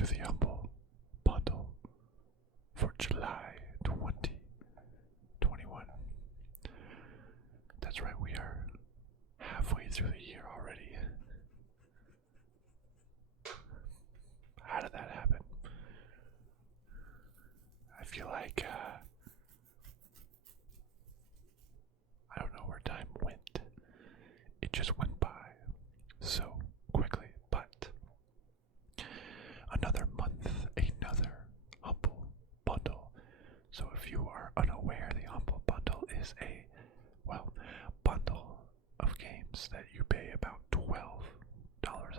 to the Humble Bundle for July 2021. That's right, we are halfway through the year already. How did that happen? I feel like, I don't know where time went. It just went by so quickly, but another month, another Humble Bundle. So if you are unaware, the Humble Bundle is a, bundle of games that you pay about $12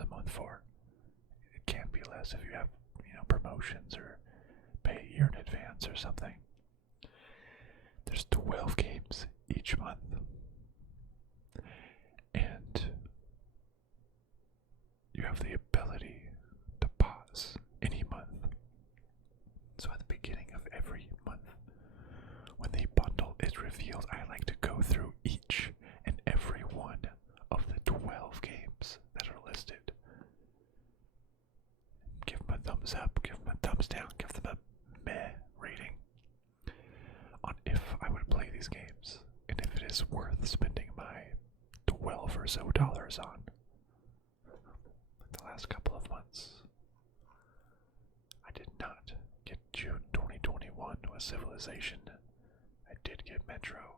a month for. It can be less if you have, promotions or pay a year in advance or something. There's 12 games each month. And you have the ability to pause any month. So at the beginning of every month, when the bundle is revealed, I like to go through each and every one of the 12 games that are listed. Give them a thumbs up, give them a thumbs down, give them a meh rating on if I would play these games and if it is worth spending my 12 or so dollars on. The last couple of months, I did not get June 2021 with Civilization. I did get Metro,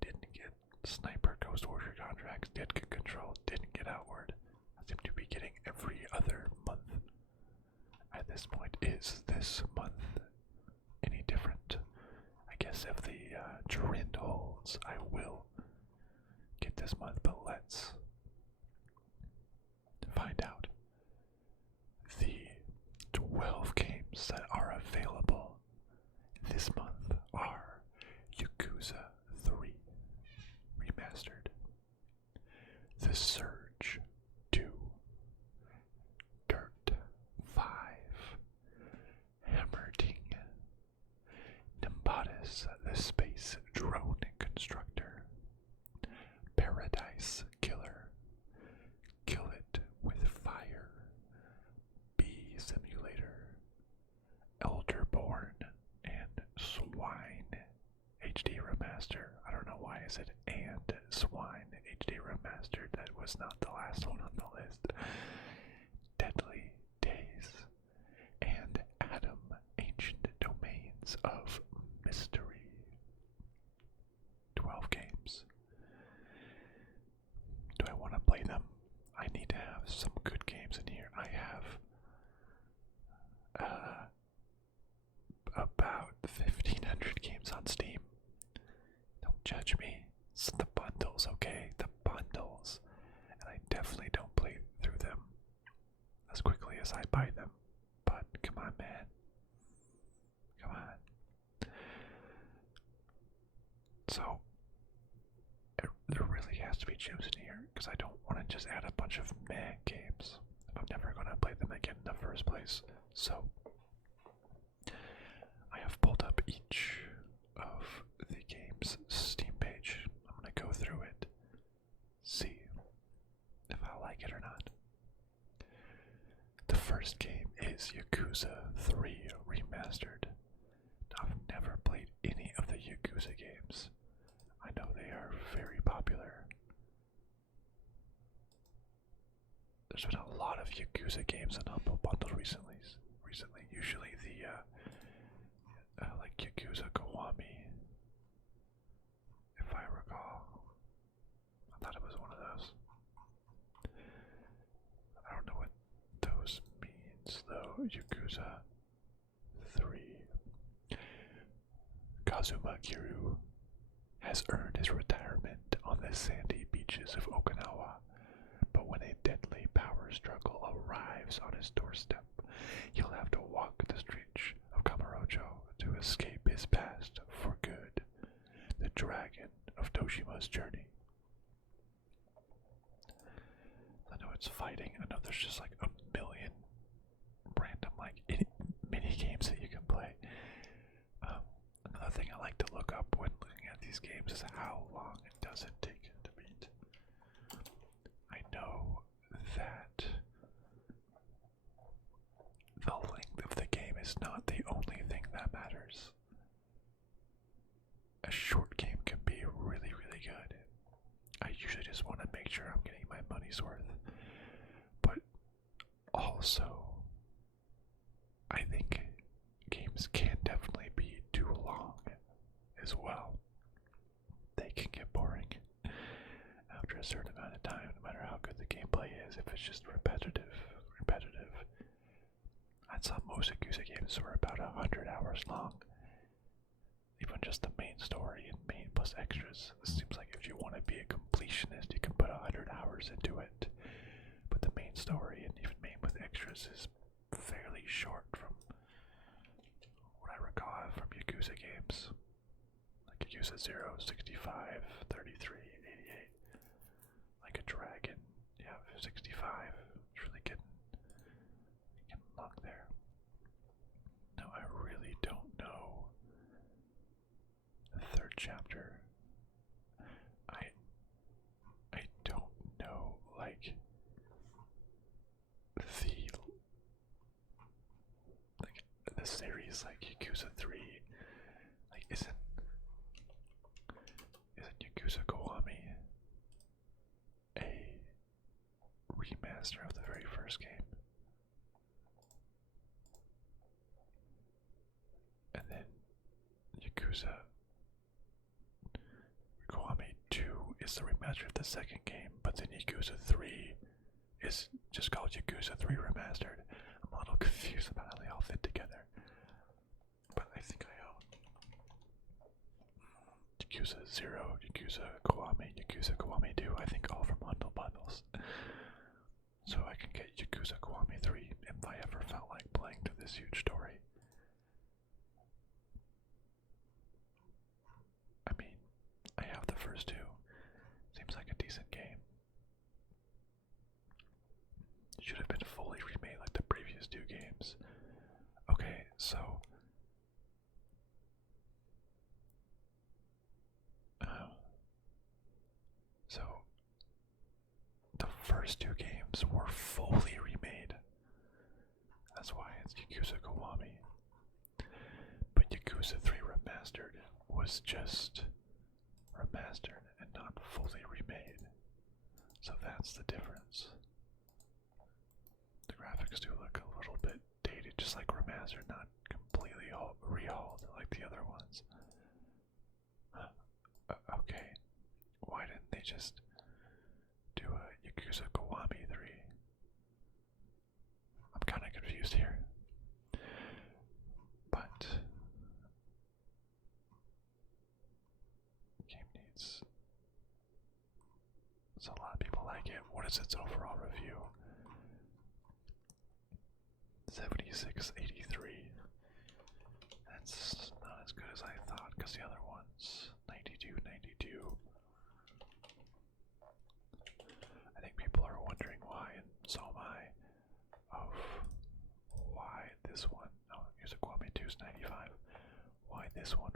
didn't get Sniper Ghost Warrior contracts, did get Control, didn't get Outward. I seem to be getting every other month. At this point, is this month any different? I guess if the trend holds, I will get this month, but let's find out. The 12 games that are available this month are Yakuza 3 Remastered, The Surge 2, Dirt 5, Hammerting, Nimbatus, the Space Drone Constructor, Paradise Killer, Kill It with Fire, Bee Simulator, Elderborn, and S.W.I.N.E HD Remaster. I don't know why I said and S.W.I.N.E HD Remastered. That was not the last one on the list. Deadly Days, and ADOM Ancient Domains of Mystery. 12 games. Do I want to play them? I need to have some good games in here. I have about 1,500 games on Steam. Don't judge me. It's the bundles, okay? The bundles. And I definitely don't play through them as quickly as I buy them. But come on, man. Come on. So, there really has to be gems in here, because I don't want to just add a bunch of meh games if I'm never going to play them again in the first place. So, I have pulled up each of the game's Steam page. I'm going to go through it, see if I like it or not. The first game is Yakuza 3 Remastered. I've never played any of the Yakuza games. I know they are very popular. There's been a lot of Yakuza games on Humble Bundle recently. Usually the like Yakuza Kiwami, if I recall. I thought it was one of those. I don't know what those means though. Yakuza 3. Kazuma Kiryu has earned his retirement on the sandy beaches of Okinawa, but when a deadly power struggle arrives on his doorstep, he'll have to walk the streets of Kamurocho to escape his past for good. The Dragon of Toshima's Journey. I know it's fighting. I know there's just like a million random mini games that you can play. Another thing I like to look up when looking at these games is how long does it take to beat. I know that the is not the only thing that matters. A short game can be really, really good. I usually just want to make sure I'm getting my money's worth. But also, I think games can definitely be too long as well. They can get boring after a certain amount of time, no matter how good the gameplay is. If it's just repetitive. I saw most Yakuza games were about 100 hours long. Even just the main story and main plus extras. It seems like if you want to be a completionist, you can put 100 hours into it. But the main story and even main with extras is fairly short from what I recall from Yakuza games. Like Yakuza 0, 65, 33, 88. Like a dragon. Yeah, 65. It's really getting long there. No, I really don't know the third chapter. I don't know, like the series, like Yakuza 3, like isn't Yakuza Kiwami a remaster of the very first game? And then Yakuza Kiwami 2 is the remaster of the second game, but then Yakuza 3 is just called Yakuza 3 Remastered. I'm a little confused about how they all fit together. But I think I own Yakuza 0, Yakuza Kiwami 2, I think all from bundles. So I can get Yakuza Kiwami 3 if I ever felt like playing through this huge story. I mean, I have the first two. Seems like a decent game. It should have been fully remade like the previous two games. Okay, so the first two games were fully remade. That's why it's Yakuza Kiwami. But Yakuza 3 Remastered was just remastered and not fully remade. So that's the difference. The graphics do look a little bit dated, just like Remastered, not completely rehauled like the other ones. Okay, why didn't they just do a Yakuza Kiwami 3? I'm kind of confused here. But game needs. So a lot of people like it. What is its overall review? 76.83. That's not as good as I thought, because the other ones 92. I think people are wondering why, and so am I, of why this one, here's a Kiwami 2 is 95, why this one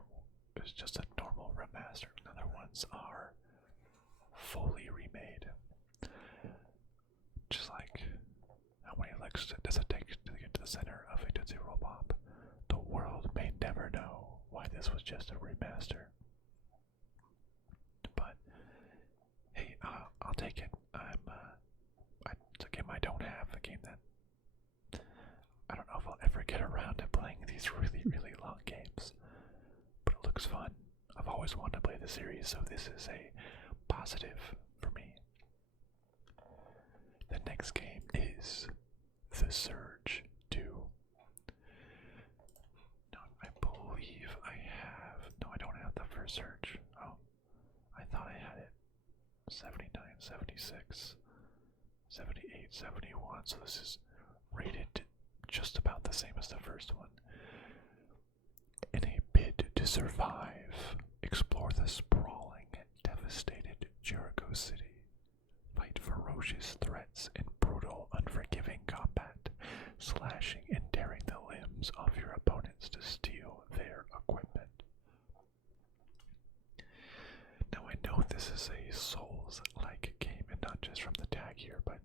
is just a normal remaster, and other ones are fully remade. Just like, how many licks does it take to get to the center of a Tootsie Roll Pop? The world may never know why this was just a remaster. But hey, I'll take it. It's a game I don't have. A game that I don't know if I'll ever get around to playing these really, really long games. But it looks fun. I've always wanted to play the series, so this is a positive for me. The next game is The Surge 2. No, I believe I have. No, I don't have the first Surge. Oh, I thought I had it. 79, 76, 78, 71. So this is rated just about the same as the first one. In a bid to survive, explore the sprawling, devastated Jericho City. Fight ferocious threats in brutal, unforgiving combat, slashing and tearing the limbs off your opponents to steal their equipment. Now I know this is a Souls-like game, and not just from the tag here, but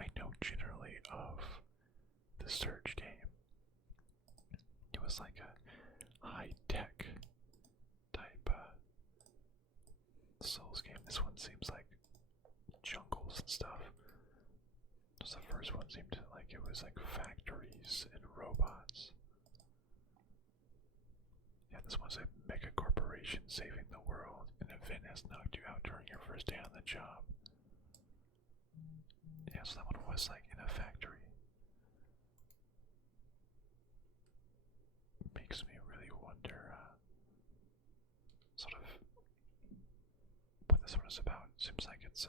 I know generally of the Surge game. was like a high-tech type Souls game. This one seems like jungles and stuff. The first one seemed like it was like factories and robots. Yeah, this one's a mega corporation saving the world. An event has knocked you out during your first day on the job. Yeah, so that one was like in a factory. Makes me really wonder sort of what this one is about. Seems like it's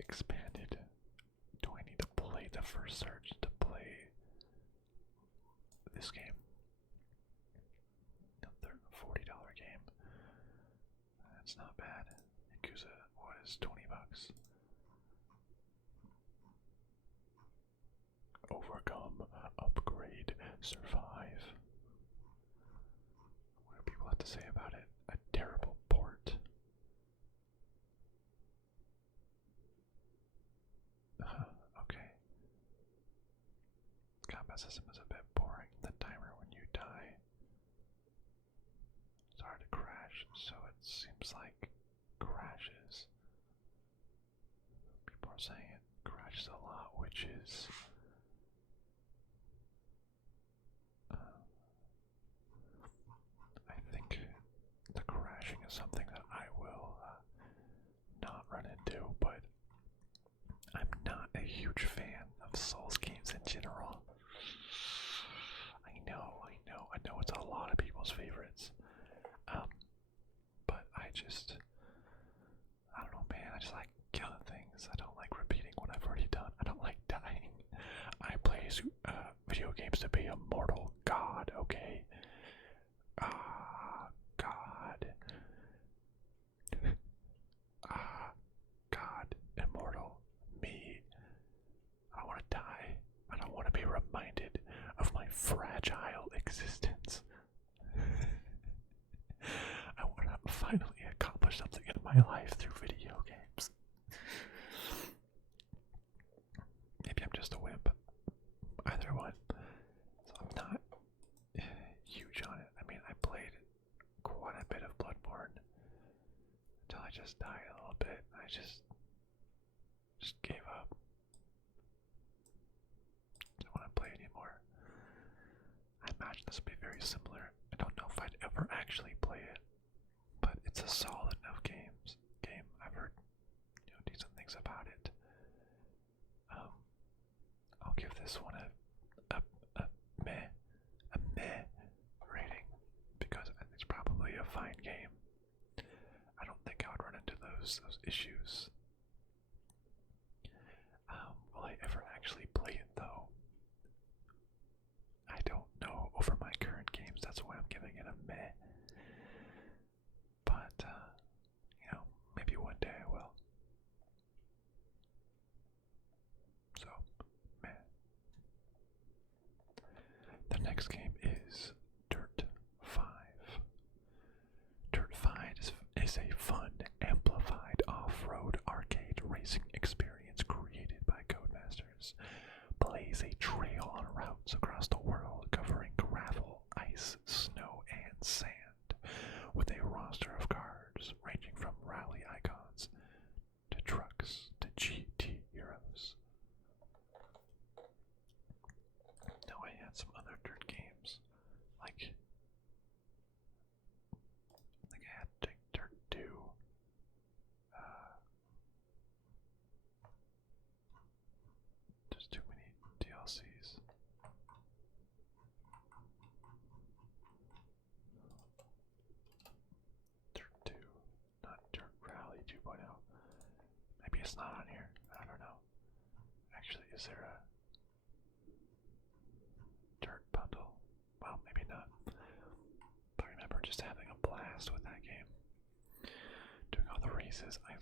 expanded. Do I need to play the first search to play this game? Another $40 game. That's not bad. Yakuza was $20. Overcome, upgrade, survive. What do people have to say about it? A terrible port. Okay. Combat system is a bit boring. The timer when you die started to crash, so it seems like crashes. People are saying it crashes a lot, which is I think the crashing is something that I will not run into, but I'm not a huge fan of Souls games in general. I know it's a lot of people's favorites. But I don't know, man, I just like killing things. I don't like repeating what I've already done. I don't like dying. I play video games to be a mortal god, okay? God. God, immortal, me. I don't want to die. I don't want to be reminded of my fragile existence. I want to finally accomplish something in my life through video games. Maybe I'm just a wimp. Either one. So I'm not huge on it. I mean, I played quite a bit of Bloodborne until I just died a little bit. I just gave up. Don't want to play anymore. I imagine this would be very similar. I don't know if I'd ever actually play it, but it's a solid enough game. I've heard decent things about it. I'll give this one a meh rating because it's probably a fine game. I don't think I would run into those issues. Will I ever actually play it though? I don't know. Over my current games, that's why I'm giving it a meh. But maybe one day I will. So, meh. The next game is Dirt 5. Dirt 5 is a fun, amplified off-road arcade racing experience created by Codemasters. Blaze a trail on routes across the world covering gravel, ice, snow, and sand, with a roster of cars ranging from rally icons to trucks to GT heroes. Now I had some other dirt games, like I think I had Dirt 2. There's too many DLCs. Dirt 2, not Dirt Rally 2.0. Maybe it's not on here. I don't know. Actually, is there a Dirt bundle? Well, maybe not. But I remember just having a blast with that game. Doing all the races. I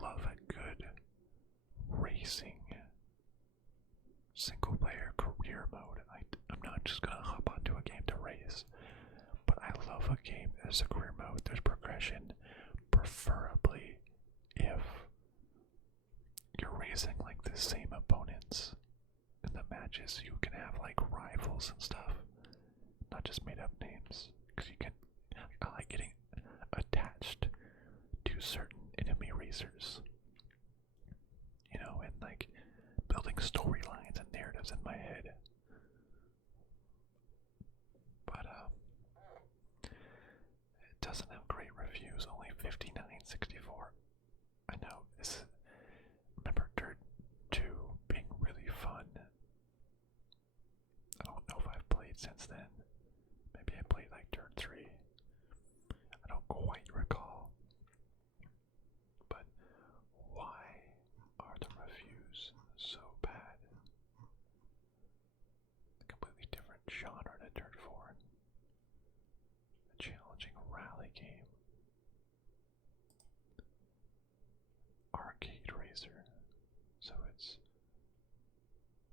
love a good racing single player career mode. I'm not just gonna hop onto a game to race, but I love a game there's a career mode, there's progression, preferably if you're racing like the same opponents in in the matches you can have like rivals and stuff, not just made up names. Because you can, I like getting attached to certain enemy racers, you know, and like building storylines and narratives in my head. But it doesn't have great reviews, only 59.64. I know this. Remember Dirt 2 being really fun. I don't know if I've played since then. Maybe I played like Dirt 3. I don't quite recall. But why are the reviews so bad? A completely different genre to Dirt 4. A challenging rally game. Arcade racer. So it's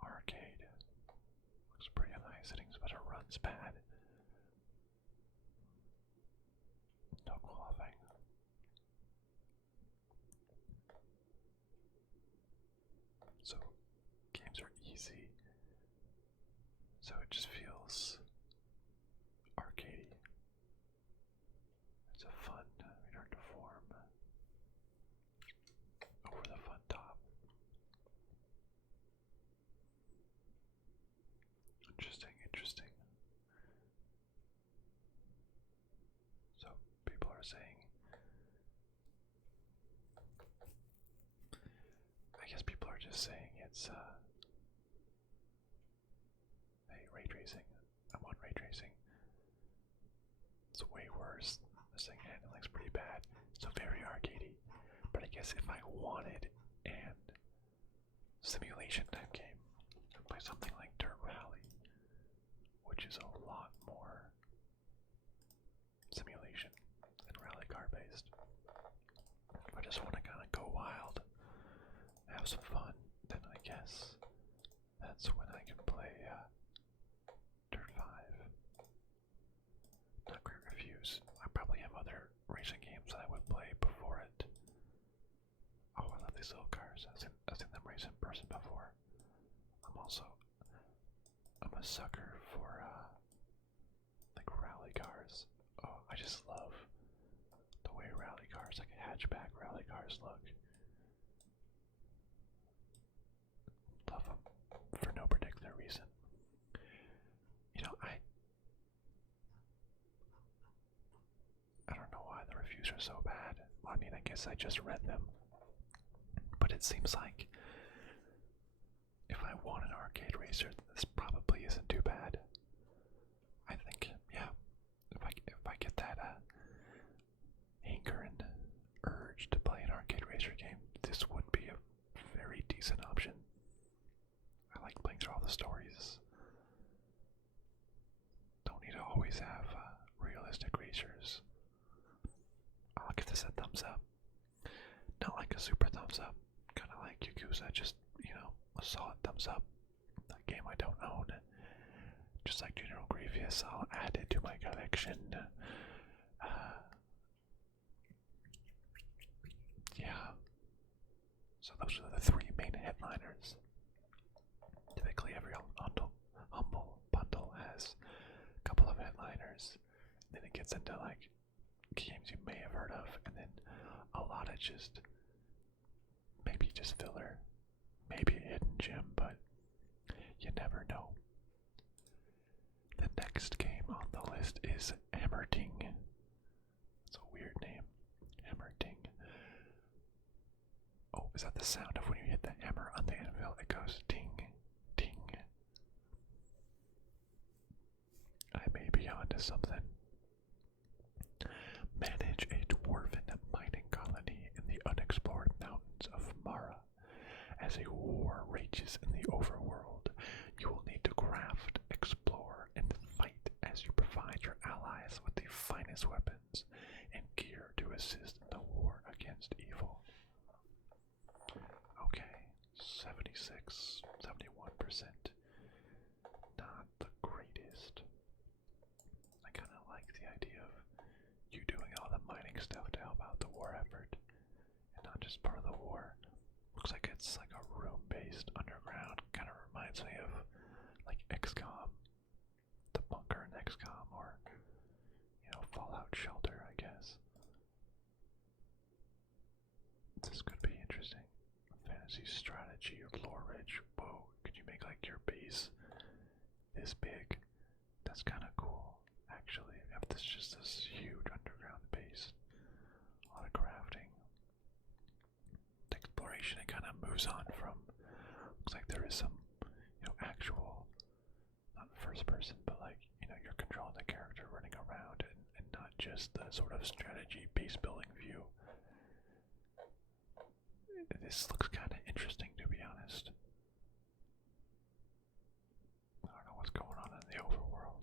arcade. Looks pretty on high settings, but it runs bad. No qualifying. So games are easy. So it just feels arcadey. It's a fun return to form over the fun top. Interesting, interesting. So people are saying, I guess people are just saying it's hey, ray tracing. I want ray tracing. It's way worse. This thing handling's pretty bad. So very arcadey. But I guess if I wanted an simulation type game, I'd play something like Dirt Rally, which is a lot more simulation and rally car based. If I just want to kind of go wild, have some fun, then I guess that's when I can play Dirt 5. Not great reviews. I probably have other racing games that I would play before it. Oh, I love these little cars. I've seen them race in person before. I'm a sucker for like rally cars. Oh, I just love the way rally cars, like hatchback rally cars, look. Love them for no particular reason. You know, I don't know why the reviews are so bad. Well, I mean, I guess I just read them. But it seems like if I want an arcade racer, this probably isn't too bad. I think, yeah, if I get that hanker and urge to play an arcade racer game, this would be a very decent option. I like playing through all the stories. Don't need to always have realistic racers. I'll give this a thumbs up. Not like a super thumbs up. Kind of like Yakuza, just, you know, a solid thumbs up. A game I don't own. Just like General Grievous, I'll add it to my collection. Yeah. So those are the three main headliners. Typically every humble bundle has a couple of headliners. Then it gets into like games you may have heard of, and then a lot of just maybe just filler, maybe a hidden gem, but you never know. The next game on the list is Hammerting. It's a weird name, Hammerting. Oh, is that the sound of when you hit the hammer on the anvil? It goes ding, ding. I may be onto something. Manage a dwarven mining colony in the unexplored mountains of Mara. As a war rages in the overworld, you will need to craft, explore, and fight as you provide your allies with the finest weapons and gear to assist in the war against evil. Okay, 76, 71%. Not the greatest. I kind of like the idea of you doing all the mining stuff to help out the war effort, and not just part of the war. Looks like it's like a room-based underground. Kind of reminds me of fallout shelter, I guess. This could be interesting. Fantasy strategy or lore rich. Whoa, could you make like your base this big? That's kind of cool, actually. If this just this huge underground base, a lot of crafting, exploration. It kind of moves on from. Looks like there is some, actual, not first person, but like you're controlling the character running around and not just the sort of strategy base building view. This looks kind of interesting, to be honest. I don't know what's going on in the overworld.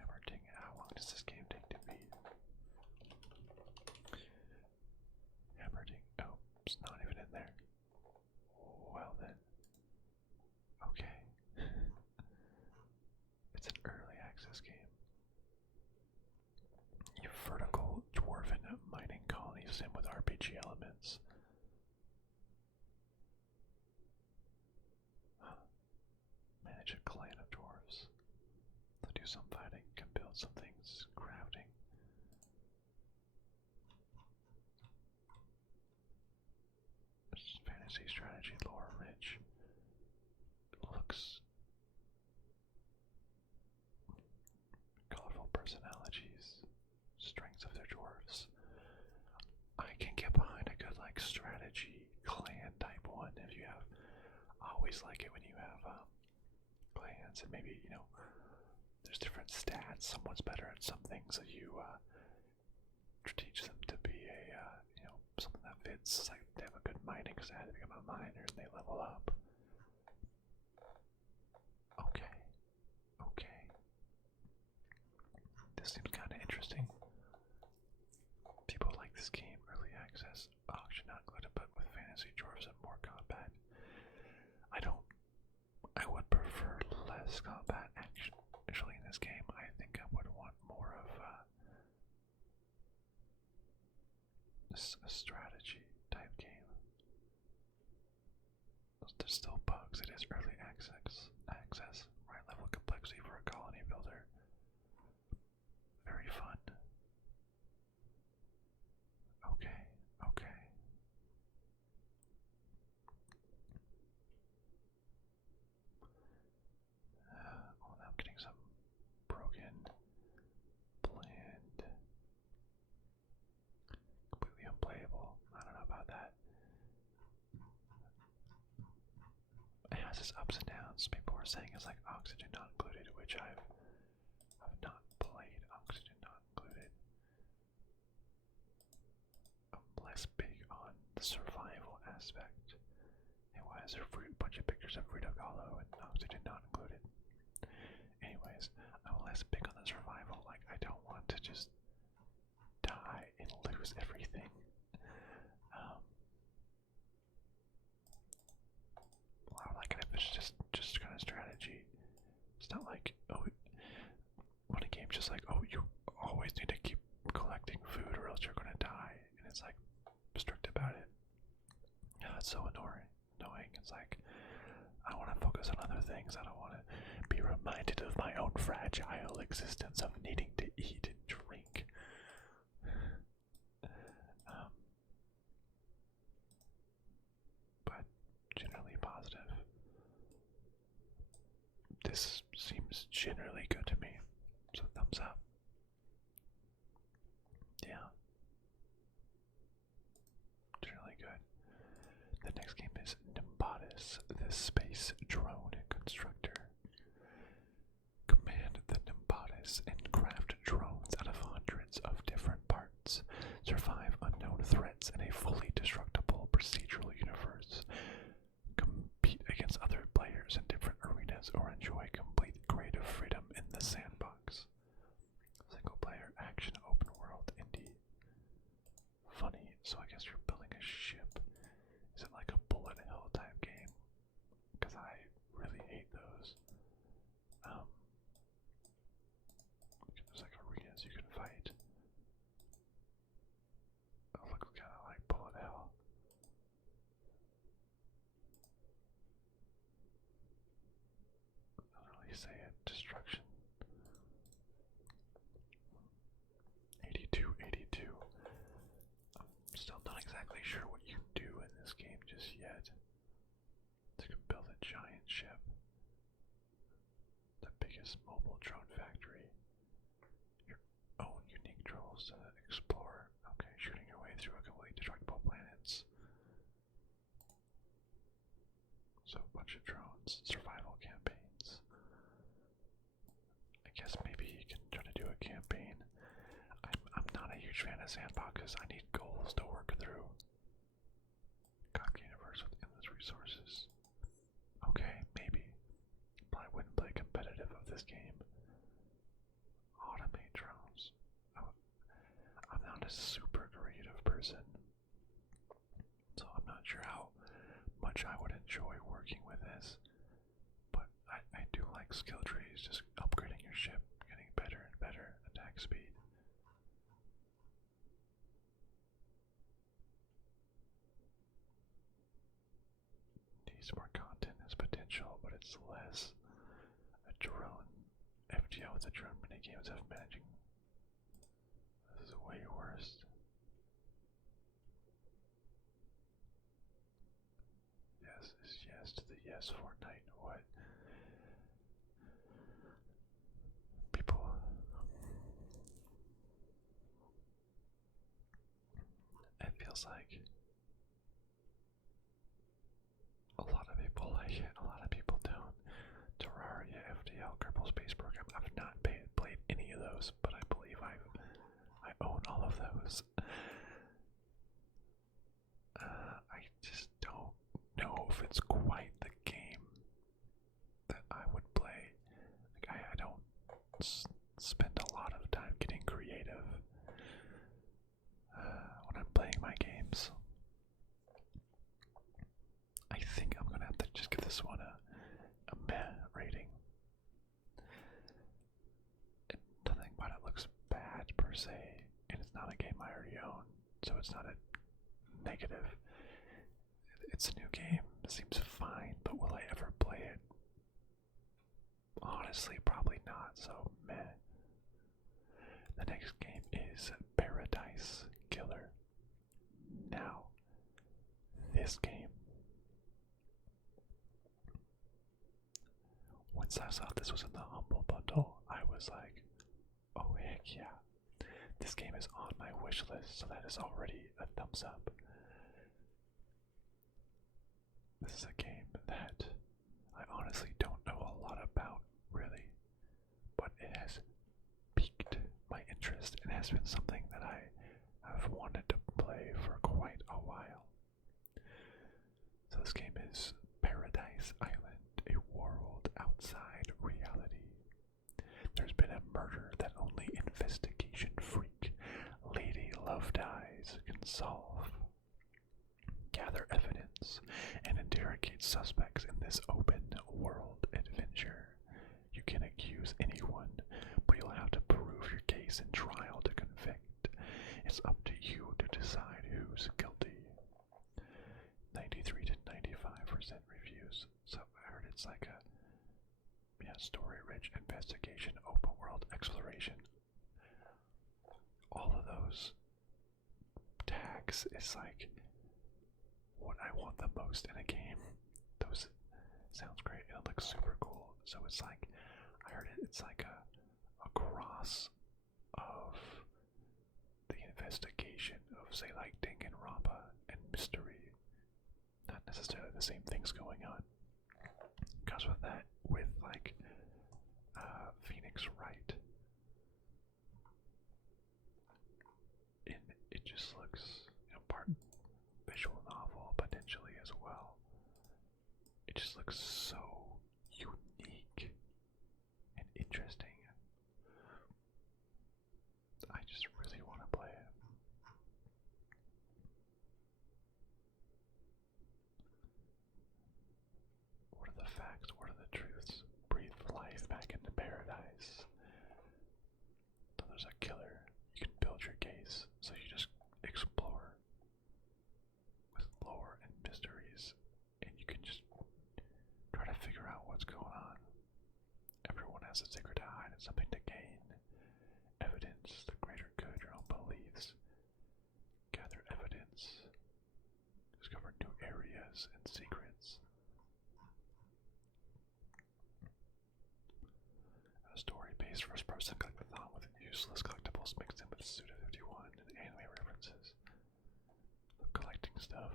Hammerting, how long does this game take to beat? Hammerting, oh, it's not even in there. Well then. Okay. It's an early access game. You vertical dwarven mining colony sim with RPG elements. Manage a clan of dwarves. They'll do some fighting, can build some things, crafting. Fantasy strategy, lore rich. Looks colorful personalities, strengths of their dwarves. I can get behind a good like strategy clan type one if you have. I always like it when you have clans and maybe there's different stats. Someone's better at some things, so you teach them to be a something that fits. Like they have a good mining stat, they become a miner and they level up. Okay. This seems kind of interesting. People like this game, early access, auction not included, but with fantasy dwarves and more combat. I would prefer less combat actually in this game. I think I would want more of a strategy type game. There's still bugs. It is early access. Right level complexity for a colony builder. Very fun. Okay. Now I'm getting some broken, bland, completely unplayable. I don't know about that. It has its ups and downs. People are saying it's like oxygen not included, which I've not played. Oxygen not included. I'm less big on the survival aspect. And why is there a bunch of pictures of Frito Kahlo and oxygen not included? Anyways, I'm less big on the survival. Like, I don't want to just die and lose everything. Well, I like it if it's just kind of strategy. It's not like, when a game's just like, you always need to keep collecting food or else you're gonna die, and it's like strict about it. Yeah, that's so annoying. It's like, I want to focus on other things. I don't want to be reminded of my own fragile existence of needing to eat and drink. But generally positive. This seems generally good to me, so thumbs up. Yeah. Generally good. The next game is Nimbatus, the space drone constructor. Command the Nimbatus and craft drones out of hundreds of different parts. Survive unknown threats in a fully destructible procedural universe. Compete against other players in different arenas or enjoy complete creative freedom in the sandbox. Single player action open world indie yet. They could build a giant ship. The biggest mobile drone factory. Your own unique drones to explore. Okay, shooting your way through a completely destructible planets. So a bunch of drones, survival campaigns. I guess maybe you can try to do a campaign. I'm not a huge fan of sandboxes. I need goals to work through. Cock universe with endless resources. Okay, maybe. But I wouldn't play competitive of this game. Automate drones. Oh, I'm not a super creative person, so I'm not sure how much I would enjoy working with this. But I do like skill trees, just upgrading your ship, getting better and better attack speed. Needs more content as potential, but it's less. A drone FGO with a drone minigames of managing. This is way worse. Yes is yes to the yes Fortnite. What? People. It feels like a lot of people like it, a lot of people don't. Terraria, FTL, Kerbal Space Program. I've not played any of those, but I believe I own all of those. I just don't know if it's quite the game that I would play. Like I don't spend a lot of time getting creative when I'm playing my games. I think I'm gonna have to just give this one a meh rating. Nothing about it looks bad per se, and it's not a game I already own, so it's not a negative. It's a new game, it seems fine, but will I ever play it? Honestly, probably not, so meh. The next game is Paradise Killer. Now, this game, once I saw this was in the Humble Bundle, I was like, oh heck yeah. This game is on my wish list, so that is already a thumbs up. This is a game that I honestly don't know a lot about, really, but it has piqued my interest and has been something that I have wanted to play for quite a while. So this game is Paradise Island, a world outside reality. There's been a murder that only investigation freak Lady Love Dies can solve. Gather evidence and interrogate suspects in this open world adventure. You can accuse anyone, but you'll have to prove your case in trial to convict. It's up to you to decide who's guilty. 93 to 95% reviews. So I heard it's like a story-rich investigation, open world exploration. All of those tags is like what I want the most in a game. Those sounds great and it looks super cool. So it's like, I heard it's like a cross of the investigation of, say, like Danganronpa and mystery. Not necessarily the same things going on. Because with that, with like Phoenix Wright, and it just looks, part visual novel potentially as well. It just looks so unique and interesting. I just really want to play it. What are the facts? What are the truths? Breathe life back into paradise. So there's a killer. You can build your case. So you just explore with lore and mysteries, and you can just try to figure out what's going on. Everyone has a secret to hide and something to gain. Evidence, the greater good, your own beliefs. Gather evidence. Discover new areas. bonuses and secrets. A story-based first-person collectathon with useless collectibles mixed in with Suda51 and anime references. Collecting stuff.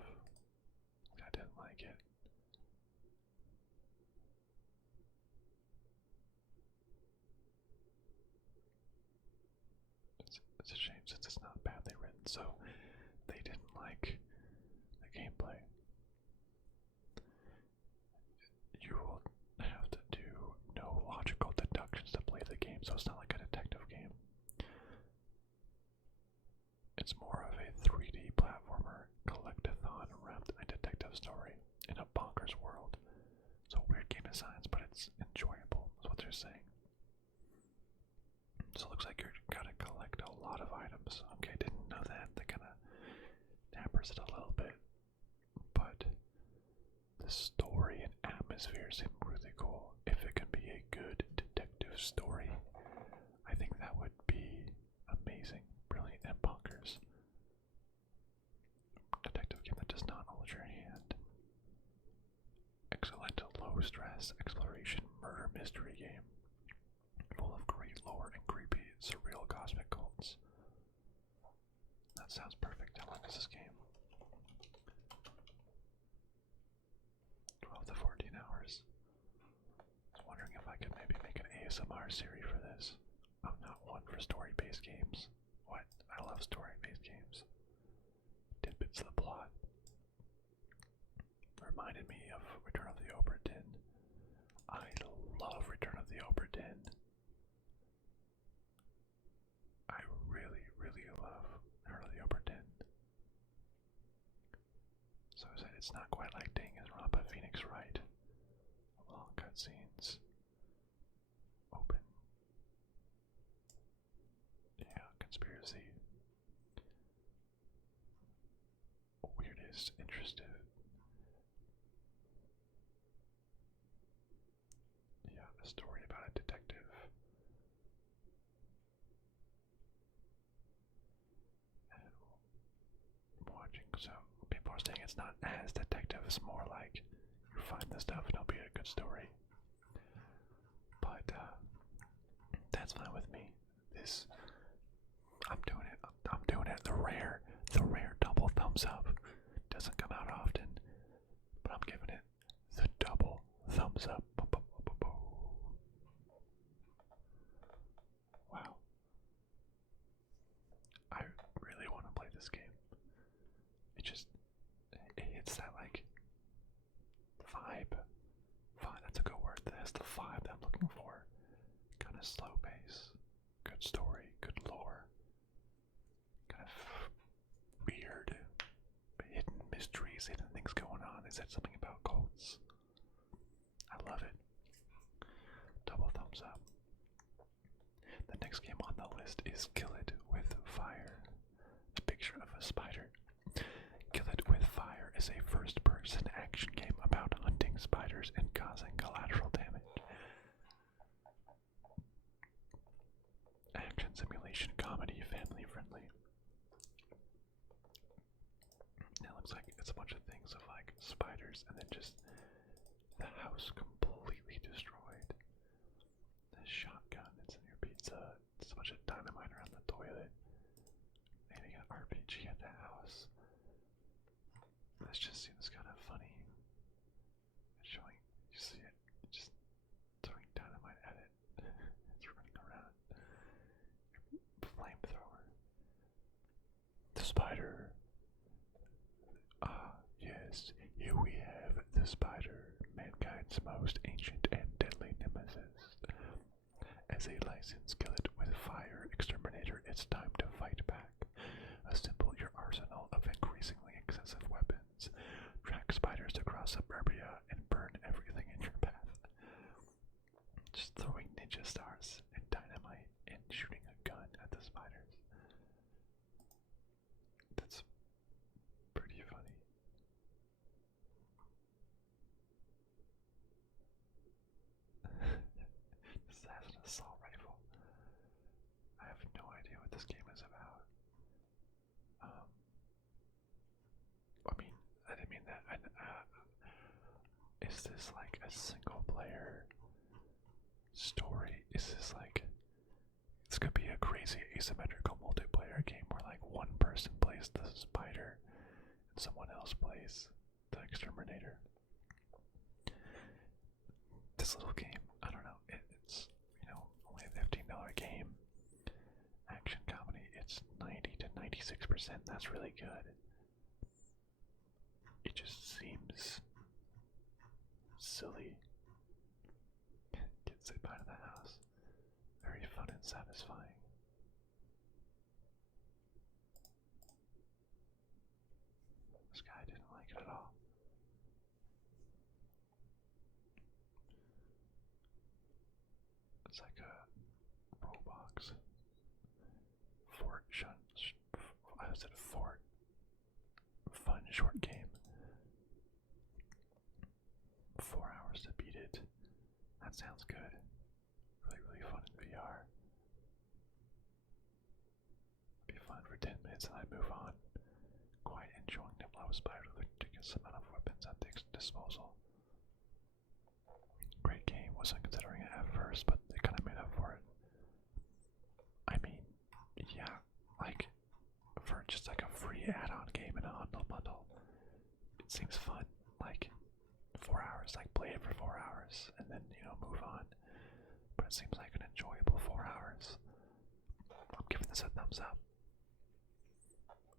I didn't like it. It's a shame since it's not badly written, so they didn't like the gameplay. You will have to do no logical deductions to play the game, so it's not like a detective game. It's more of a 3D platformer, collectathon wrapped in a detective story in a bonkers world. So weird game designs, but it's enjoyable, is what they're saying. So it looks like you're gonna collect a lot of items. Okay, didn't know that. That kinda dampers it a little bit. But the story and atmosphere seem really cool. If it can be a good detective story, I think that would be amazing, brilliant, and bonkers. Detective game that does not hold your hand. Excellent low stress exploration murder mystery game. Full of great lore and creepy, surreal cosmic cults. That sounds perfect. How long is this game? 12 to 14 hours. I was wondering if I could maybe make an ASMR series for this. I'm not one for story-based games. What? I love story-based games. Tidbits of the plot. Reminded me of Return of the Obra Dinn. I love Return of the Obra Dinn. I really, really love Return of the Obra Dinn. So I said it's not quite like Danganronpa Phoenix Wright. Long cutscenes. Open. Yeah, conspiracy. Weirdest, interested. Yeah, a story about a detective. And watching, so people are saying it's not as detective, it's more like you find the stuff and it'll be a good story. But that's fine with me. I'm doing it. I'm doing it. The rare double thumbs up. Doesn't come out often, but I'm giving it the double thumbs up. Wow. I really want to play this game. It hits that like vibe. That's a good word. That's the vibe that I'm looking for. Kind of slow pace, good story, good lore. Kind of weird, hidden mysteries, hidden things going on. Is that something about cults? I love it. Double thumbs up. The next game on the list is Kill It With Fire. A picture of a spider. Kill It With Fire is a first-person action game about hunting spiders and causing collateral damage. Action simulation comedy, family friendly. It looks like it's a bunch of things of like spiders and then just the house completely destroyed. The shotgun, it's in your pizza. It's a bunch of dynamite around the toilet. And you got RPG at the house. This just seems kind of funny. Showing, you see it, just throwing dynamite at it. It's running around. Flamethrower. The spider. Ah, yes, here we have the spider, mankind's most ancient and deadly nemesis. As a licensed Kill It With Fire exterminator, it's time to fight back. Assemble your arsenal of increasingly excessive weapons. Track spiders across suburbia and burn everything in your path. Just throwing ninja stars and dynamite and shooting a gun at the spiders. That's pretty funny. This has an assault rifle. I have no idea what this game is about. single player story. Is this like, this could be a crazy asymmetrical multiplayer game where like one person plays the spider and someone else plays the exterminator. This little game, I don't know, it's, only a $15 game. Action comedy, it's 90 to 96%. That's really good. It just seems silly. Get sit out of the house. Very fun and satisfying. This guy didn't like it at all. It's like a Roblox Fort I said Fort fun short game. 4 hours to beat it. That sounds good. Really, really fun in VR. Be fun for 10 minutes and I move on. Quite enjoying the blow spider with a ridiculous amount of weapons at the disposal. Great game. Wasn't considering it at first, but they kind of made up for it. I mean, yeah, like, for just like a free add-on game in a bundle, it seems fun. Like, 4 hours, like play it for 4 hours and then, move on. But it seems like an enjoyable 4 hours. I'm giving this a thumbs up.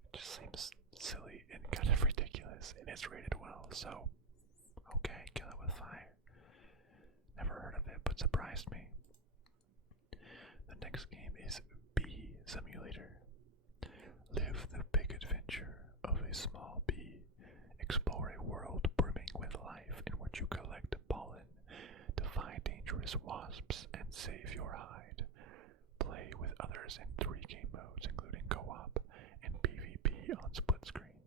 It just seems silly and kind of ridiculous, and it's rated well, so okay, kill it with fire. Never heard of it, but surprised me. The next game is Bee Simulator. Live the big adventure of a small bee. Explore a world brimming with life in which you collect pollen, defy dangerous wasps, and save your hide. Play with others in 3 game modes, including co-op and PvP on split screen.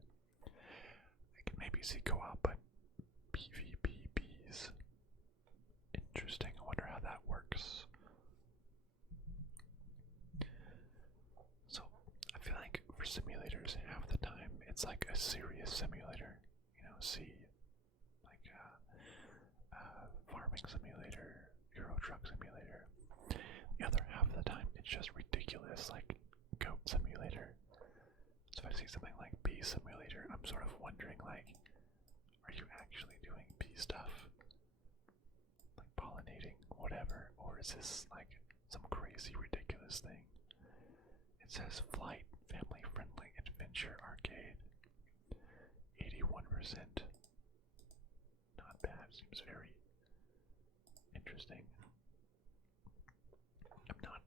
I can maybe see co-op, but PvP bees. Interesting. I wonder how that works. So, I feel like for simulators, half the time it's like a serious simulator. See, like farming simulator, Euro Truck Simulator. The other half of the time it's just ridiculous, like Goat Simulator. So if I see something like Bee Simulator, I'm sort of wondering, like, are you actually doing bee stuff? Like pollinating, whatever, or is this like some crazy, ridiculous thing? It says Flight Family Friendly Adventure Arcade. 81%. Not bad. Seems very interesting. I'm not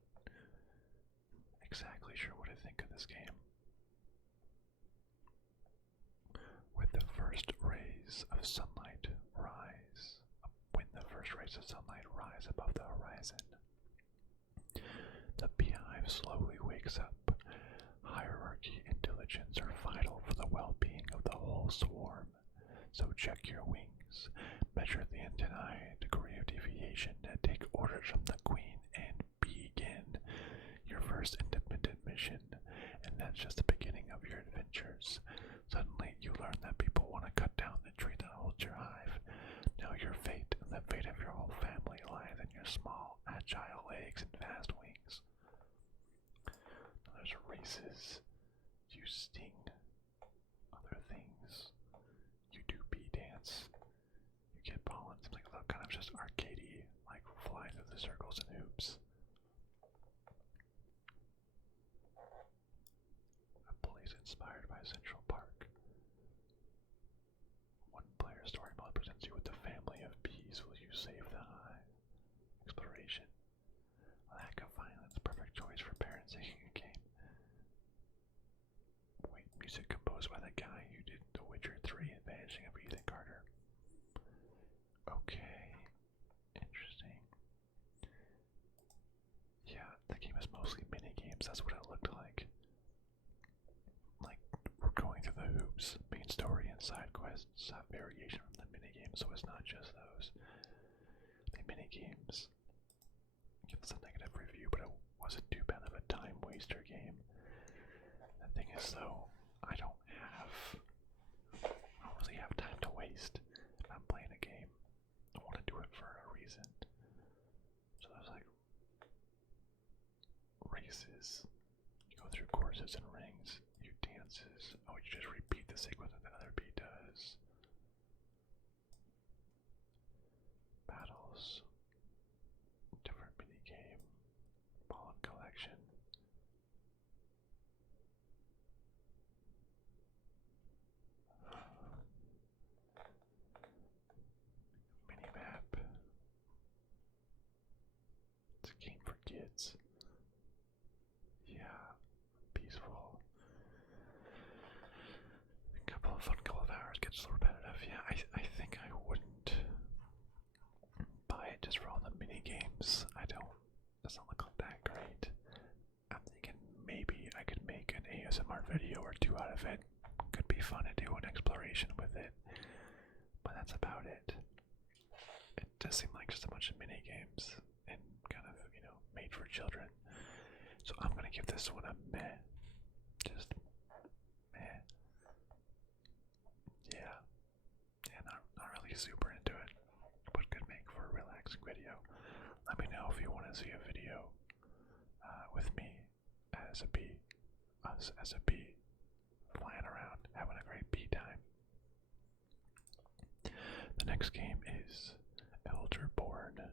exactly sure what to think of this game. With the first rays of sunlight rise, when the first rays of sunlight rise above the horizon, the beehive slowly wakes up. Hierarchy and diligence are vital for the well-being of the whole swarm. So check your wings, measure the antennae degree of deviation, and take orders from the queen, and begin your first independent mission. And that's just the beginning of your adventures. Suddenly you learn that people want to cut down the tree that holds your hive. Now your fate and the fate of your whole family lies in your small, agile legs and fast wings. Now there's races. You sting other things. You do bee dance. You get pollen. It's like kind of just arcadey, like fly through the circles and hoops. A place inspired by Central Park. One player story mode presents you with the family of bees. Will you save the hive? Exploration. Lack of violence. Perfect choice for parents seeking a game. Wait, music composed by the guy who did The Witcher 3 and Vanishing of Ethan Carter. Okay. Interesting. Yeah, the game is mostly mini games. That's what it looked like. Like, we're going through the hoops. Main story and side quests have variation from the mini games, so it's not just those. The mini games give us a negative review, but it wasn't too bad of a time waster game. The thing is, though, I don't really have time to waste. If I'm playing a game, I want to do races. You go through courses and rings. You dances. Oh, you just repeat the sequence that the other bee does. Battles. Different minigame. Pollen collection. Minimap. It's a game for kids. Yeah, peaceful. A couple of hours gets repetitive. Yeah, I think I wouldn't buy it just for all the mini games. Doesn't look that great. I'm thinking maybe I could make an ASMR video or two out of it. Could be fun to do an exploration with it, but that's about it. It does seem like just a bunch of mini games and kind of, made for children. So I'm gonna give this one a meh. Just meh. Yeah. Yeah, not really super into it, but could make for a relaxing video. Let me know if you want to see a video with me as a bee, us as a bee, flying around, having a great bee time. The next game is Elderborn,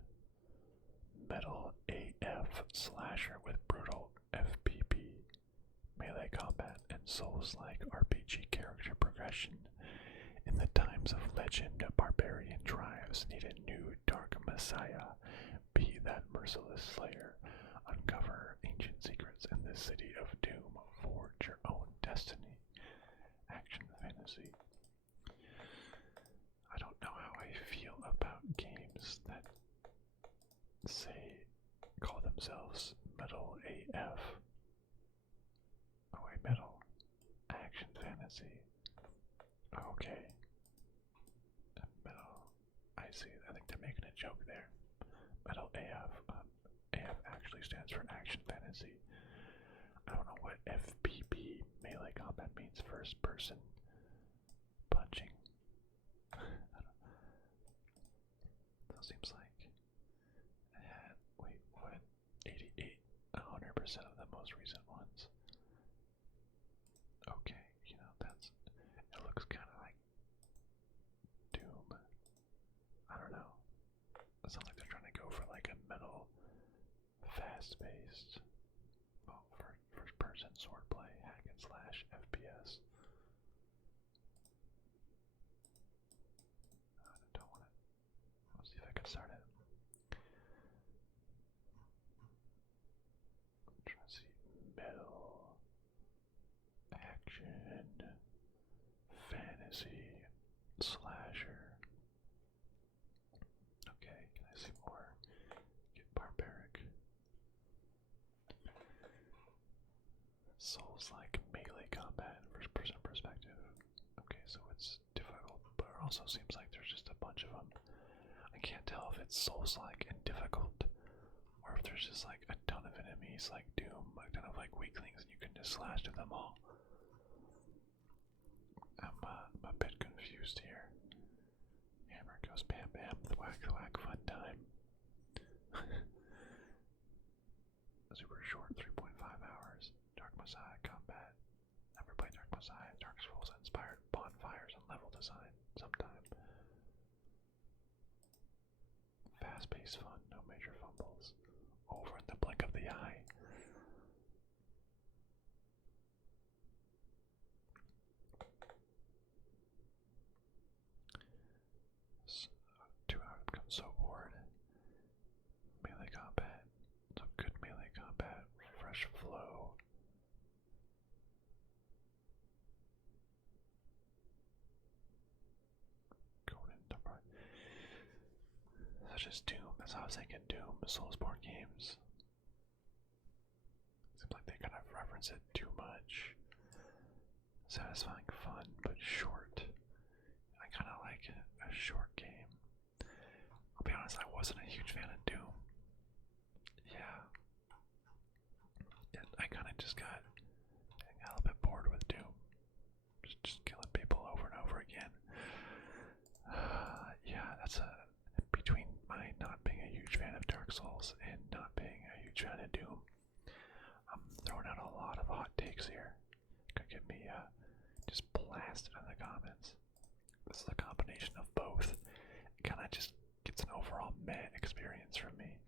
Metal AF slasher with brutal FPP, melee combat, and Souls-like RPG character progression. In the times of legend, barbarian tribes need a new dark messiah. Be that merciless slayer. Uncover ancient secrets in the city of doom. Forge your own destiny. Action fantasy. I don't know how I feel about games that call themselves Metal AF. Oh wait, Metal Action Fantasy. Okay. Metal. I see. I think they're making a joke there. Metal AF. AF actually stands for Action Fantasy. I don't know what FPP melee combat means. First person punching. That seems like it had, wait, what? 88, 100% of the most recent ones. Okay, it looks kind of like Doom. I don't know. It sounds like they're trying to go for like a metal, fast-paced, first-person swordplay, hack and slash FPS. I don't want it. Let's see if I can start it. Try to see metal, action, fantasy, slasher. Okay, can I see more? Get barbaric. Souls-like melee combat, first person perspective. Okay, so it's difficult, but it also seems like there's just a bunch of them. I can't tell if it's Souls-like and difficult, or if there's just like a ton of enemies like Doom, a ton of like weaklings, and you can just slash to them all. I'm a bit confused here. Hammer goes bam bam, thwack thwack, fun time. Super short, 3.5 hours. Dark Messiah combat. Never played Dark Messiah. Dark Souls inspired bonfires and level design sometime. Fast-paced fun, no major fumbles. Over in the blink of the eye. So, 2 hours become so bored. Melee combat. Some good melee combat. Fresh flow. Going into such as Doom. That's how I was thinking. Doom, Soulsborne games. Seems like they kind of reference it too much. Satisfying fun, but short. I kind of like a short game. I'll be honest, I wasn't a huge fan of Doom. Yeah. I kind of just got a little bit bored with Doom. Just killing people over and over again. Yeah, that's between my not being a huge fan of Dark Souls and not being a huge fan of Doom. combination of both, it kind of just gets an overall meh experience from me.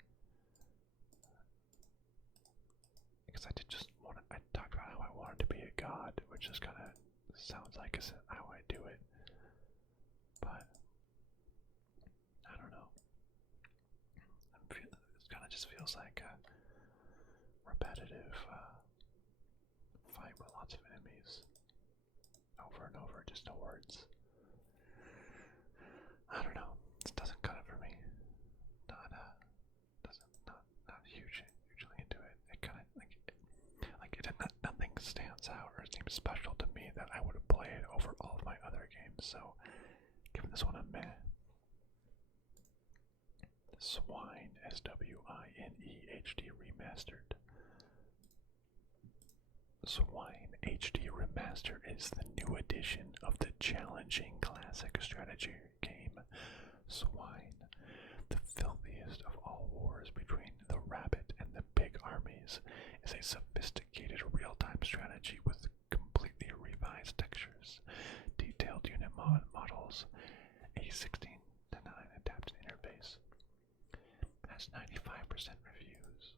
Because I did just want to, I talked about how I wanted to be a god, which just kind of sounds like is how I do it. But I don't know. It kind of just feels like a repetitive fight with lots of enemies over and over, just no words. I don't know. It doesn't cut it for me. Not hugely into it. It kind of nothing stands out or seems special to me that I would have played over all of my other games. So, giving this one a meh. S.W.I.N.E, S.W.I.N.E HD Remastered. S.W.I.N.E HD Remaster is the new edition of the challenging classic strategy game S.W.I.N.E, the filthiest of all wars between the rabbit and the pig armies, is a sophisticated real-time strategy with completely revised textures, detailed unit models, a 16:9 adapted interface. It has 95% reviews,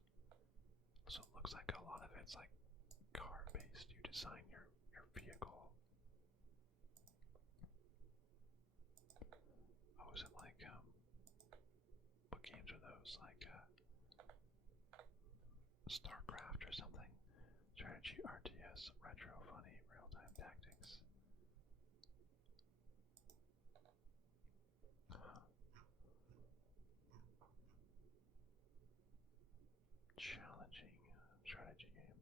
so it looks like a lot of it's like car-based. You design your vehicle. Oh, is it like what games are those? Like StarCraft or something? Strategy, RTS, retro, funny, real-time tactics. Challenging strategy game.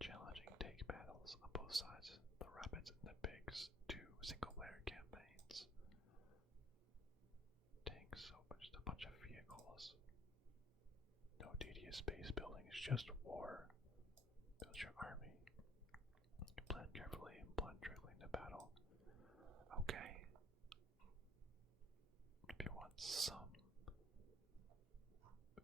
Challenging take battles on both sides, the rabbits and the pigs, 2 single-player campaigns. Tanks, so just a bunch of vehicles. No tedious space building, it's just war. Build your army. Plan carefully and blend directly into battle. Okay. If you want some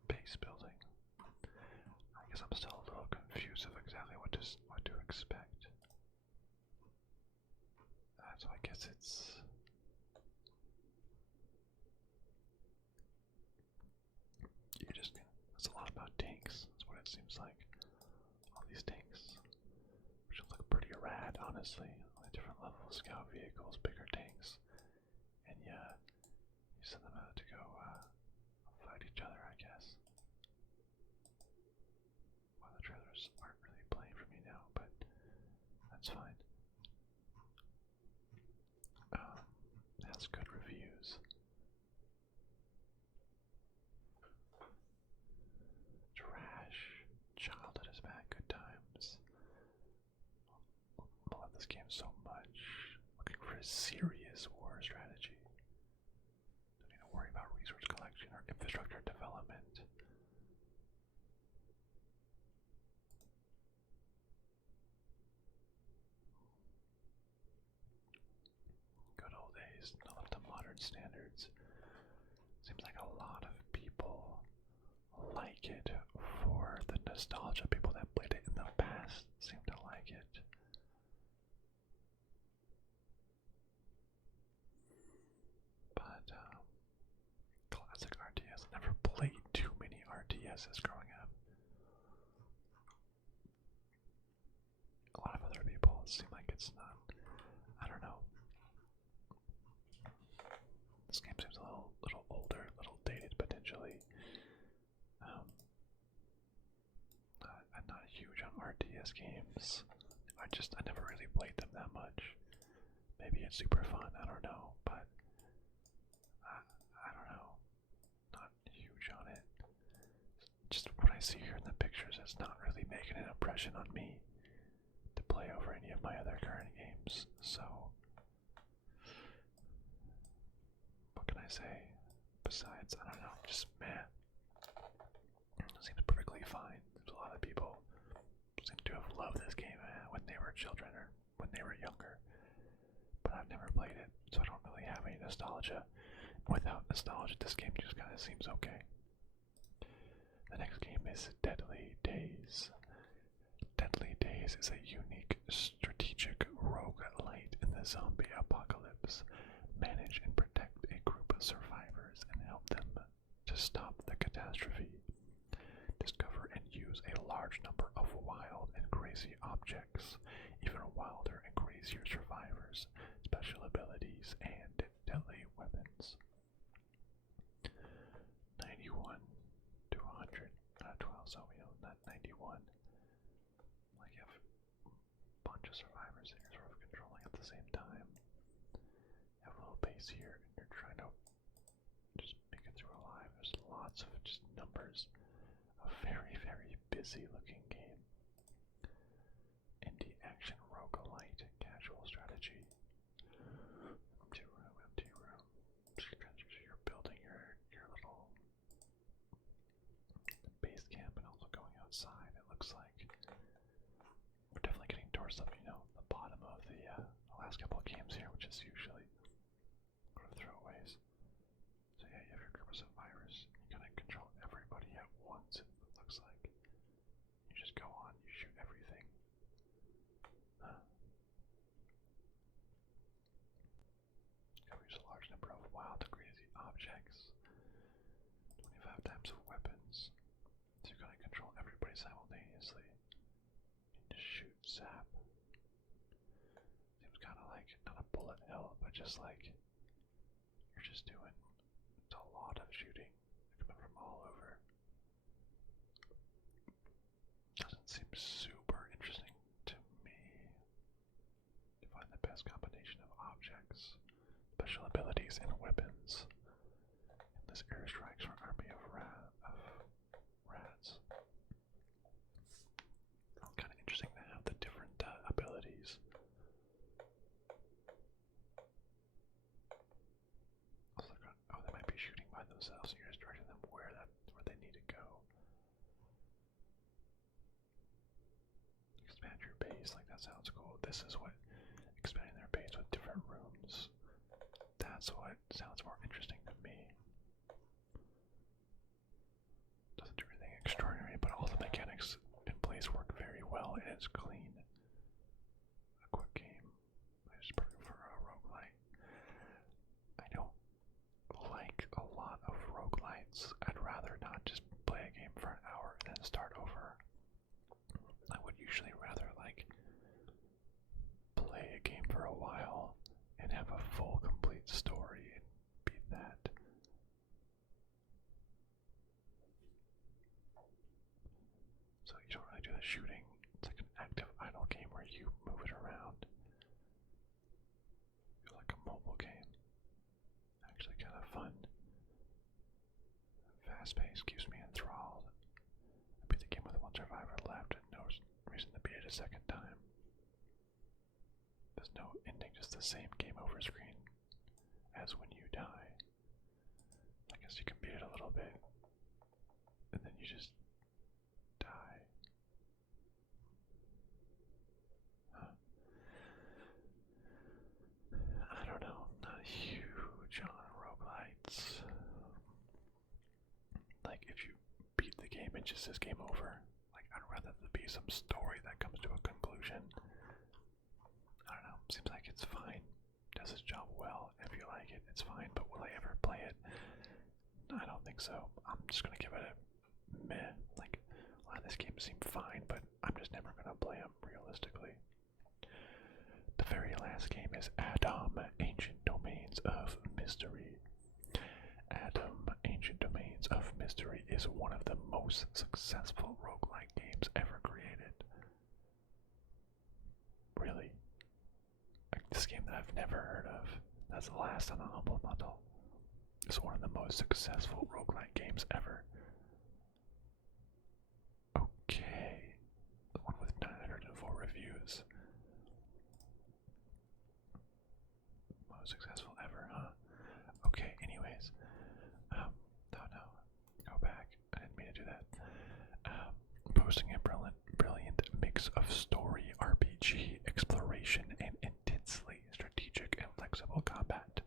base building. I guess I'm still a little confused of exactly what to expect. So I guess it's it's a lot about tanks. That's what it seems like. All these tanks, which look pretty rad, honestly. On the different levels, scout vehicles, bigger tanks, and yeah, you send them out to go fight each other, I guess. Well, the trailers aren't really playing for me now, but that's fine. It has good reviews. Trash. Childhood is bad. Good times. I love this game so much. Looking for a serious war strategy. Don't need to worry about resource collection or infrastructure development. Good old days, not up to modern standards. Seems like a lot of people like it for the nostalgia. People that played it in the past seem to like it. But classic RTS. I never played too many RTSs growing up. A lot of other people seem like it's not. I don't know. This game seems a little older, a little dated potentially. I'm not huge on RTS games. I never really played them that much. Maybe it's super fun, I don't know, but I don't know. Not huge on it. Just what I see here in the pictures is not really making an impression on me to play over any of my other current games, so what can I say? Besides, I don't know, just meh. Seems perfectly fine. There's a lot of people seem to have loved this game when they were children or when they were younger, but I've never played it, so I don't really have any nostalgia. Without nostalgia, this game just kind of seems okay. The next game is Deadly Days. Deadly Days is a unique strategic roguelite in the zombie apocalypse. Manage and protect a group of survivors and help them to stop the catastrophe. Discover and use a large number of wild and crazy objects, even wilder and crazier survivors, special abilities, and deadly weapons. 91 to 100, 12, so we know not 91. Like you have a bunch of survivors that you're sort of controlling at the same time. You have a little base here, and you're trying to just make it through alive. There's lots of just numbers. A very, very busy looking game. Indie action roguelite casual strategy. Empty room, empty room. You're building your little base camp and also going outside. It looks like we're definitely getting towards the bottom of the last couple of games here, which is usually throwaways. So yeah, you have your group of survivors. You kind of control everybody at once. It looks like you just go on, you shoot everything. Use a large number of wild and crazy objects. 25 types of weapons. So you kind of control everybody simultaneously. You just shoot, zap. Seems kind of like not a bullet hell, but just like you're just doing a lot of shooting coming from all over. Doesn't seem super interesting to me. To find the best combination of objects, special abilities, and weapons in this airstrikes or army of rats. Kind of interesting to have the different abilities. Oh, they might be shooting by themselves, and you're just directing them where they need to go. Expand your base, like that sounds cool. This is what expanding their base with different rooms. That's what sounds more interesting to me. Doesn't do anything extraordinary, but all the mechanics in place work very well, and it's clean. A quick game. It's perfect for a roguelite. I don't like a lot of roguelites. I'd rather not just play a game for an hour and then start over. I would usually rather play a game for a while and have a full complete story and beat that. So you don't really do the shooting. It's like an active idle game where you move it around. It's like a mobile game. Actually kind of fun. Fast pace keeps me enthralled. I beat the game with one survivor left and no reason to beat it a second time. There's no ending, just the same game over screen as when you die. I guess you can beat it a little bit, and then you just die. Huh. I don't know, not huge on roguelites. Like, if you beat the game, it just says game over. Like, I'd rather there be some story that comes to a conclusion. I don't know, seems like it's fine. Does its job well. If you like it, it's fine, but will I ever play it? I don't think so. I'm just gonna give it a meh. Like, a lot of this game seem fine, but I'm just never gonna play them realistically. The very last game is ADOM, Ancient Domains of Mystery. ADOM, Ancient Domains of Mystery is one of the most successful roguelike games ever created. Really. This game that I've never heard of, that's the last on the Humble Bundle, is one of the most successful roguelike games ever. Okay. The one with 904 reviews. Most successful ever, huh? Okay, anyways. No. Go back. I didn't mean to do that. Posting a brilliant mix of story, RPG, exploration, and intensely strategic and flexible combat.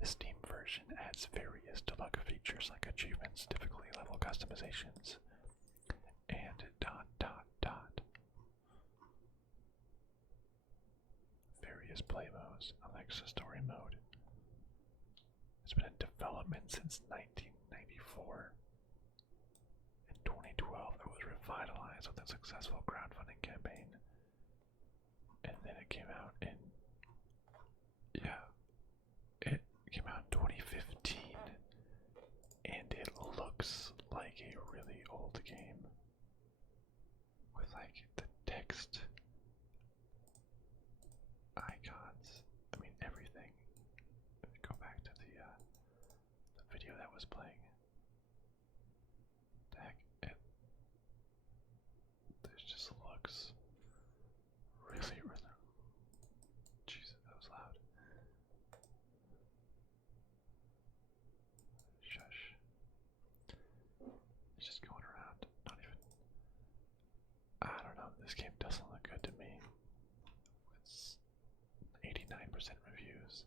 The Steam version adds various deluxe features like achievements, difficulty level customizations, and ... Various play modes. Alexa story mode. It's been in development since 1994. In 2012, it was revitalized with a successful crowdfunding campaign. And then it came out in, yeah, it came out in 2015. And it looks like a really old game. With like the text, icons, I mean everything. Let me go back to the video that was playing. Heck, this just looks really, really. Jesus, that was loud. Shush. It's just going around. Not even. I don't know. This game doesn't look good to me. It's 89% reviews.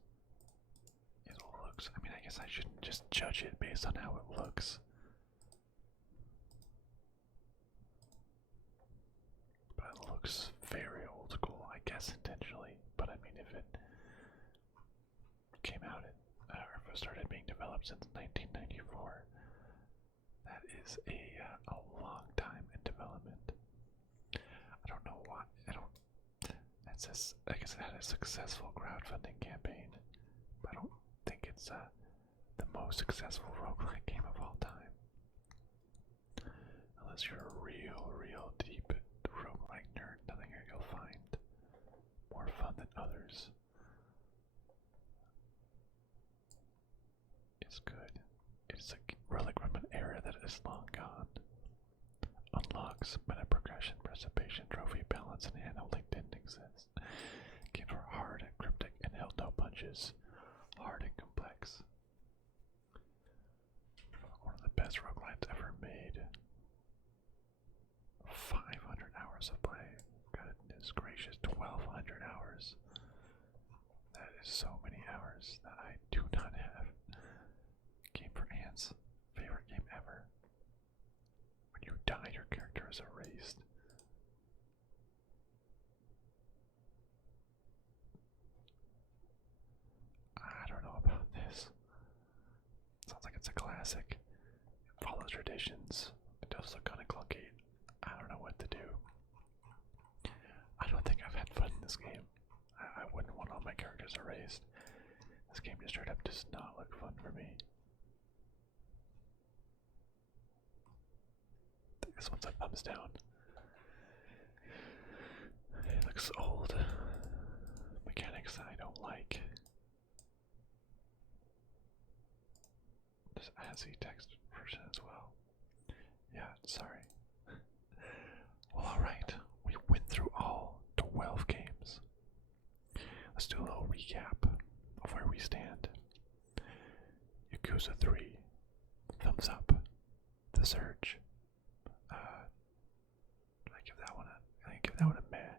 It looks. I mean, I guess I shouldn't just judge it based on how it looks. But it looks very old school, I guess intentionally. But I mean, if it came out or if it started being developed since 1994, that is a long time in development. I don't know why. It says, I guess it had a successful crowdfunding campaign, but I don't think it's the most successful roguelike game of all time. Unless you're a real deep roguelike nerd, nothing here you'll find more fun than others. It's good. It's a relic from an era that is long gone. Unlocks meta progression, participation, trophy, balance, and handholding didn't exist. Games were hard, cryptic, and held no punches. Hard and complex. One of the best roguelites ever made. 500 hours of play. Goodness gracious, 1,200 hours. That is so many hours that I do not have. Game for ants. Favorite game ever. When you die, your character is erased. I don't know about this. Sounds like it's a classic. It follows traditions. It does look kind of clunky. I don't know what to do. I don't think I've had fun in this game. I wouldn't want all my characters erased. This game just straight up does not look fun for me. I think this one's a thumbs down. It looks old. Mechanics I don't like. There's ASCII text version as well. Yeah, sorry. Well, alright. We went through all 12 games. Let's do a little recap of where we stand. Yakuza 3, thumbs up. The Surge. I give that one a meh.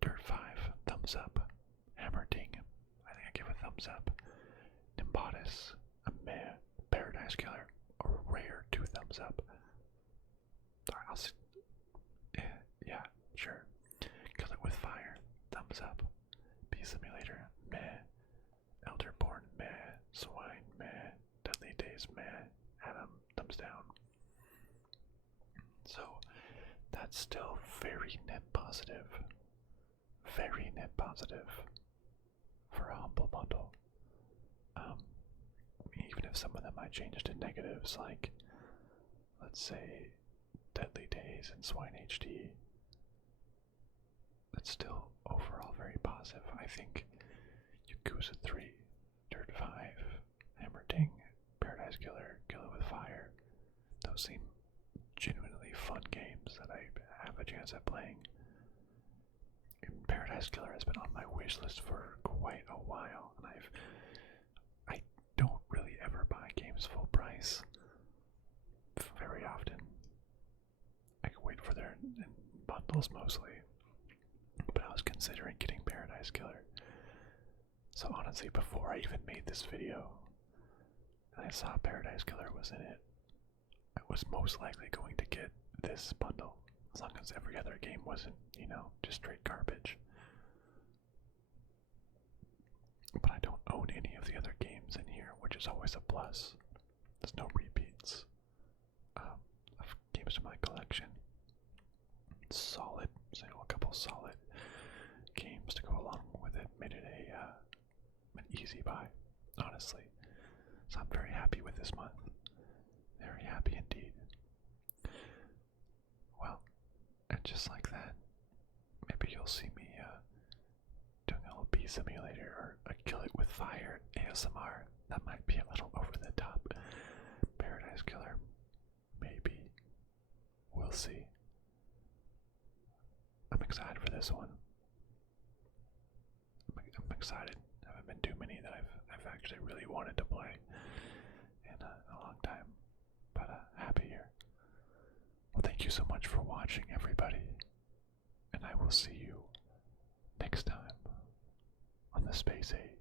Dirt 5, thumbs up. Hammerting, I think I give a thumbs up. Nimbatus, a meh. Paradise Killer, a rare 2 thumbs up. Alright, I'll see. Yeah, sure. Kill It With Fire, thumbs up. Bee Simulator, meh. Elderborn, meh. S.W.I.N.E, meh. Deadly Days, meh. ADOM, thumbs down. So, that's still very net positive. Very net positive for a humble bundle. Even if some of them I changed to negatives, like, let's say, Deadly Days and S.W.I.N.E HD, that's still overall very positive. I think Yakuza 3, Dirt 5, Hammerting, Paradise Killer, Kill It With Fire, those seem genuinely fun games that I have a chance at playing. And Paradise Killer has been on my wish list for quite a while, and I don't really ever buy games full price very often. I can wait for their bundles mostly, but I was considering getting Paradise Killer. So honestly, before I even made this video, and I saw Paradise Killer was in it, I was most likely going to get this bundle, as long as every other game wasn't, just straight garbage. but I don't own any of the other games in here, which is always a plus. There's no repeats of games in my collection. Solid, so a couple solid games to go along with it. Made it an easy buy, honestly. So I'm very happy with this month. Very happy indeed. Well, and just like that, maybe you'll see me doing a little bee simulator or a kill it with fire ASMR. That might be a little over the top. Paradise Killer. Maybe. We'll see. I'm excited for this one. I'm excited. There haven't been too many that I've actually really wanted to play in a long time. But happy here. Well, thank you so much for watching, everybody. And I will see you next time on the Space Age.